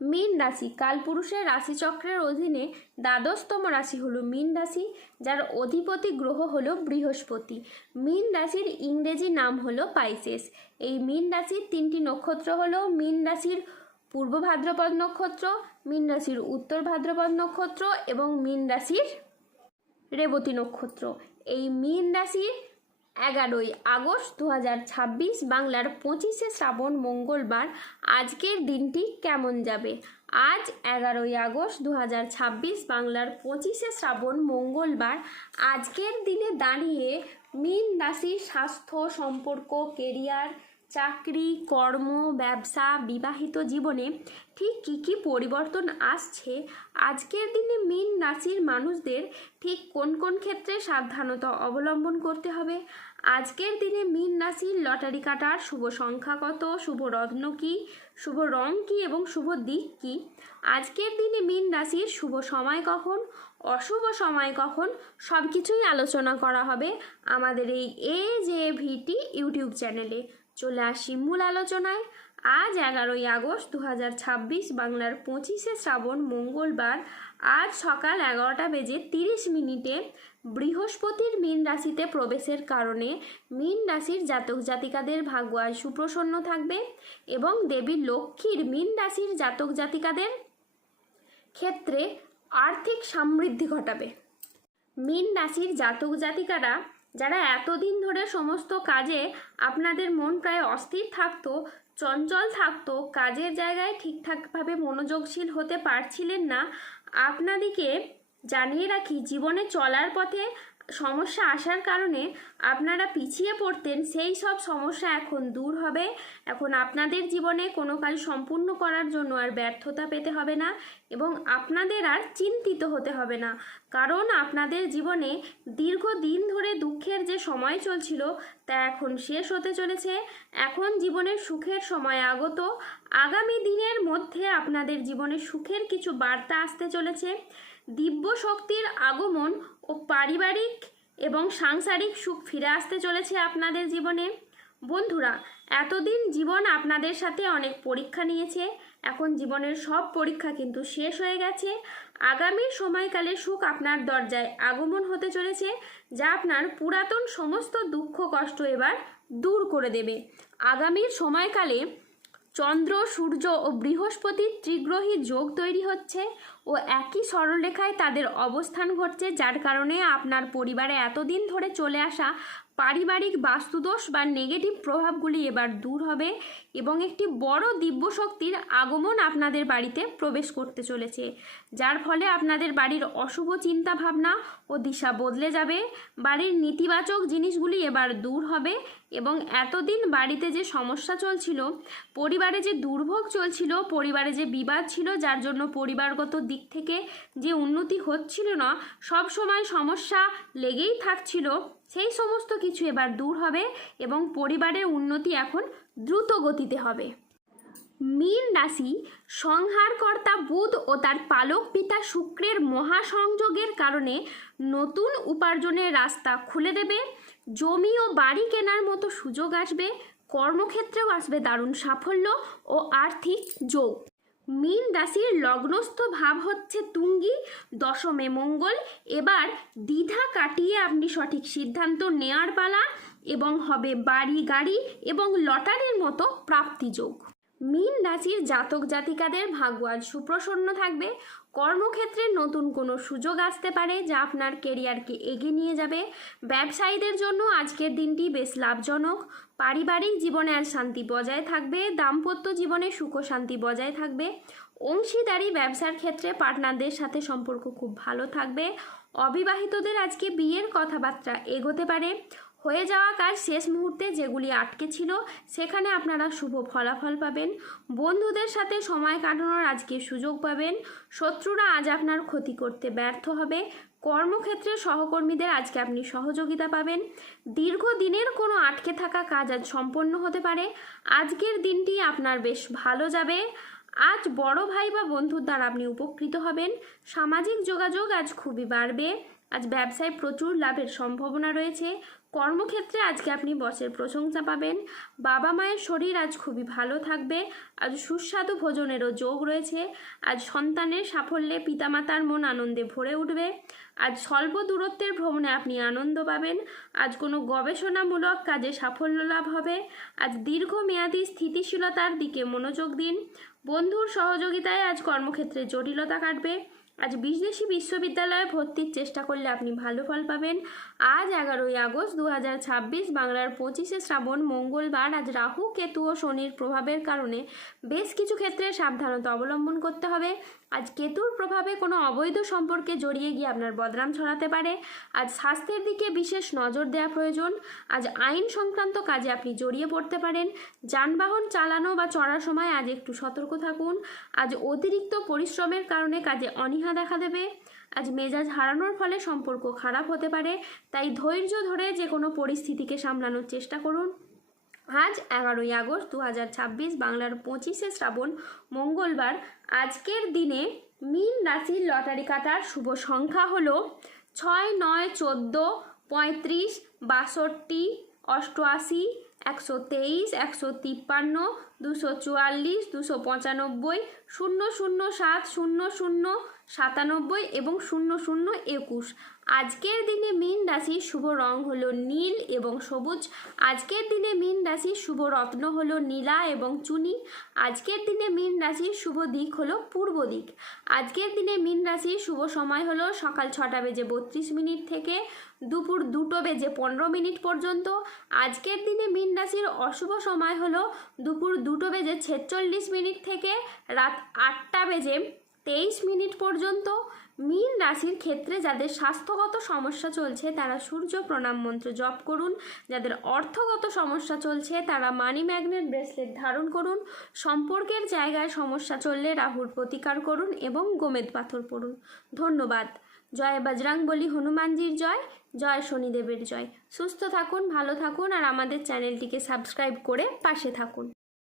মীন রাশি কালপুরুষের রাশিচক্রের অধীনে দ্বাদশতম রাশি হলো মীন রাশি, যার অধিপতি গ্রহ হলো বৃহস্পতি। মীন রাশির ইংরেজি নাম হলো পাইসেস। এই মীন রাশির তিনটি নক্ষত্র হলো মীন রাশির পূর্ব ভাদ্রপদ নক্ষত্র, মীন রাশির উত্তর ভাদ্রপদ নক্ষত্র এবং মীন রাশির রেবতী নক্ষত্র। এই মীন রাশির 11ই আগস্ট 2026 বাংলার 25শে শ্রাবণ মঙ্গলবার আজকের দিনটি কেমন যাবে। আজ 11ই আগস্ট 2026 বাংলার 25শে শ্রাবণ মঙ্গলবার আজকের দিনে দাঁড়িয়ে মীন রাশির স্বাস্থ্য, সম্পর্ক, কেরিয়ার, চাকরি, কর্ম, ব্যবসা, বিবাহিত জীবনে ঠিক কী কী পরিবর্তন আসছে, আজকের দিনে মীন রাশির মানুষদের ঠিক কোন কোন ক্ষেত্রে সাবধানতা অবলম্বন করতে হবে, আজকের দিনে মীন রাশির লটারি কাটার শুভ সংখ্যা কত, শুভ রত্ন কী, শুভ রং কী এবং শুভ দিক কী, আজকের দিনে মীন রাশির শুভ সময় কখন, অশুভ সময় কখন, সব কিছুই আলোচনা করা হবে আমাদের এই AJVT ইউটিউব চ্যানেলে। চলে আসি মূল আলোচনায়। আজ 11ই আগস্ট 2026 বাংলার 25শে শ্রাবণ মঙ্গলবার আজ সকাল 11:30 বৃহস্পতির মীন রাশিতে প্রবেশের কারণে মীন রাশির জাতক জাতিকাদের ভাগ্য আজ সুপ্রসন্ন থাকবে এবং দেবী লক্ষ্মীর মীন রাশির জাতক জাতিকাদের ক্ষেত্রে আর্থিক সমৃদ্ধি ঘটাবে। মীন রাশির জাতক জাতিকারা যারা এতদিন ধরে সমস্ত কাজে আপনাদের মন প্রায় অস্থির থাকতো, চঞ্চল থাকতো, কাজের জায়গায় ঠিকঠাকভাবে মনোযোগশীল হতে পারছিলেন না, আপনাদেরকে জানিয়ে রাখি জীবনে চলার পথে সমস্যা আসার কারণে আপনারা পিছিয়ে পড়তেন, সেই সব সমস্যা এখন দূর হবে। এখন আপনাদের জীবনে কোনো কাজ সম্পূর্ণ করার জন্য আর ব্যর্থতা পেতে হবে না এবং আপনাদের আর চিন্তিত হতে হবে না, কারণ আপনাদের জীবনে দীর্ঘদিন ধরে দুঃখের যে সময় চলছিল তা এখন শেষ হতে চলেছে। এখন জীবনের সুখের সময় আগত। আগামী দিনের মধ্যে আপনাদের জীবনে সুখের কিছু বার্তা আসতে চলেছে। দিব্য শক্তির আগমন ও পারিবারিক এবং সাংসারিক সুখ ফিরে আসতে চলেছে আপনাদের জীবনে। বন্ধুরা, এতদিন জীবন আপনাদের সাথে অনেক পরীক্ষা নিয়েছে, এখন জীবনের সব পরীক্ষা কিন্তু শেষ হয়ে গেছে। আগামী সময়কালে সুখ আপনার দরজায় আগমন হতে চলেছে, যা আপনার পুরাতন সমস্ত দুঃখ কষ্ট এবার দূর করে দেবে। আগামীর সময়কালে চন্দ্র, সূর্য ও বৃহস্পতির ত্রিগ্রহী যোগ তৈরি হচ্ছে ও একই সরলরেখায় তাদের অবস্থান ঘটছে, যার কারণে আপনার পরিবারে এতদিন ধরে চলে আসা পারিবারিক বাস্তুদোষ বা নেগেটিভ প্রভাবগুলি এবার দূর হবে এবং একটি বড় দিব্য শক্তির আগমন আপনাদের বাড়িতে প্রবেশ করতে চলেছে, যার ফলে আপনাদের বাড়ির অশুভ চিন্তা ভাবনা ও দিশা বদলে যাবে। বাড়ির নেতিবাচক জিনিসগুলি এবার দূর হবে এবং এতদিন বাড়িতে যে সমস্যা চলছিল, পরিবারে যে দুর্ভোগ চলছিল, পরিবারে যে বিবাদ ছিল, যার জন্য পরিবারগত দিক থেকে যে উন্নতি হচ্ছিল না, সব সময় সমস্যা লেগেই থাকছিল, সেই সমস্ত কিছু এবার দূর হবে এবং পরিবারের উন্নতি এখন দ্রুত গতিতে হবে। মীন রাশি সংহারকর্তা বুধ ও তার পালক পিতা শুক্রের মহাসংযোগের কারণে নতুন উপার্জনের রাস্তা খুলে দেবে। জমি ও বাড়ি কেনার মতো সুযোগ আসবে। কর্মক্ষেত্রেও আসবে দারুণ সাফল্য ও আর্থিক যোগ। মীন রাশির লগ্নস্থ ভাব হচ্ছে তুঙ্গি, দশমে মঙ্গল। এবার দ্বিধা কাটিয়ে আপনি সঠিক সিদ্ধান্ত নেওয়ার পালা এবং হবে বাড়ি, গাড়ি এবং লটারির মতো প্রাপ্তিযোগ। মীন রাশির জাতক জাতিকাদের ভাগ্য আজ সুপ্রসন্ন থাকবে। কর্মক্ষেত্রে নতুন কোনো সুযোগ আসতে পারে, যা আপনার কেরিয়ারকে এগিয়ে নিয়ে যাবে। ব্যবসায়ীদের জন্য আজকের দিনটি বেশ লাভজনক। পারিবারিক জীবনে আজ শান্তি বজায় থাকবে। দাম্পত্য জীবনে সুখ ও শান্তি বজায় থাকবে। অংশীদারি ব্যবসার ক্ষেত্রে পার্টনারদের সাথে সম্পর্ক খুব ভালো থাকবে। অবিবাহিতদের আজকে বিয়ের কথাবার্তা এগোতে পারে। হয়ে যাওয়া কাজ শেষ মুহূর্তে যেগুলি আটকে ছিল, সেখানে আপনারা শুভ ফলাফল পাবেন। বন্ধুদের সাথে সময় কাটানোর আজকে সুযোগ পাবেন। শত্রুরা আজ আপনার ক্ষতি করতে ব্যর্থ হবে। কর্মক্ষেত্রে সহকর্মীদের আজকে আপনি সহযোগিতা পাবেন। দীর্ঘদিনের কোনো আটকে থাকা কাজ আজ সম্পন্ন হতে পারে। আজকের দিনটি আপনার বেশ ভালো যাবে। আজ বড় ভাই বা বন্ধুর দ্বারা আপনি উপকৃত হবেন। সামাজিক যোগাযোগ আজ খুবই বাড়বে। আজ ব্যবসায় প্রচুর লাভের সম্ভাবনা রয়েছে। কর্মক্ষেত্রে আজকে আপনি বসের প্রশংসা পাবেন। বাবা মায়ের শরীর আজ খুবই ভালো থাকবে। আজ সুস্বাদু ভোজনেরও যোগ রয়েছে। আজ সন্তানের সাফল্যে পিতামাতার মন আনন্দে ভরে উঠবে। আজ স্বল্প দূরত্বের ভ্রমণে আপনি আনন্দ পাবেন। আজ কোনো গবেষণামূলক কাজে সাফল্য লাভ হবে। আজ দীর্ঘমেয়াদী স্থিতিশীলতার দিকে মনোযোগ দিন। বন্ধুর সহযোগিতায় আজ কর্মক্ষেত্রে জটিলতা কাটবে। আজ বিদেশি বিশ্ববিদ্যালয়ে ভর্তির চেষ্টা করলে আপনি ভালো ফল পাবেন। আজ 11ই আগস্ট 2026 বাংলার 25শে শ্রাবণ মঙ্গলবার। আজ রাহু, কেতু ও শনির প্রভাবের কারণে বেশ কিছু ক্ষেত্রে সাবধানতা অবলম্বন করতে হবে। আজ কেতুর প্রভাবে কোনো অবৈধ সম্পর্কে জড়িয়ে গিয়ে আপনার বদনাম ছড়াতে পারে। আজ স্বাস্থ্যের দিকে বিশেষ নজর দেওয়া প্রয়োজন। আজ আইন সংক্রান্ত কাজে আপনি জড়িয়ে পড়তে পারেন। যানবাহন চালানো বা চড়ার সময় আজ একটু সতর্ক থাকুন। আজ অতিরিক্ত পরিশ্রমের কারণে কাজে অনীহা দেখা দেবে। আজ মেজাজ হারানোর ফলে সম্পর্ক খারাপ হতে পারে, তাই ধৈর্য ধরে যে কোনো পরিস্থিতিকে সামলানোর চেষ্টা করুন। আজ 11ই আগস্ট 2026 বাংলার 25শে শ্রাবণ মঙ্গলবার। আজকের দিনে মীন রাশির লটারি কাটার শুভ সংখ্যা হলো 6, 9, 14, 35, 62, 88, 123, 153, 244, 295, 007, 00, 97 এবং 0021। আজকের দিনে মীন রাশির শুভ রং হলো নীল এবং সবুজ। আজকের দিনে মীন রাশির শুভ রত্ন হলো নীলা এবং চুনি। আজকের দিনে মীন রাশির শুভ দিক হলো পূর্ব দিক। আজকের দিনে মীন রাশির শুভ সময় হলো সকাল 6:32 থেকে দুপুর 2:15 পর্যন্ত। আজকের দিনে মীন রাশির অশুভ সময় হলো দুপুর 2:46 থেকে রাত 8:23 পর্যন্ত। মীন রাশির ক্ষেত্রে যাদের স্বাস্থ্যগত সমস্যা চলছে তারা সূর্য প্রণাম মন্ত্র জপ করুন। যাদের অর্থগত সমস্যা চলছে তারা মানি ম্যাগনেট ব্রেসলেট ধারণ করুন। সম্পর্কের জায়গায় সমস্যা চললে রাহুর প্রতিকার করুন এবং গোমেদ পাথর পড়ুন। ধন্যবাদ। জয় বজরংবলী হনুমানজির জয়, জয় শনিদেবের জয়। সুস্থ থাকুন, ভালো থাকুন আর আমাদের চ্যানেলটিকে সাবস্ক্রাইব করে পাশে থাকুন।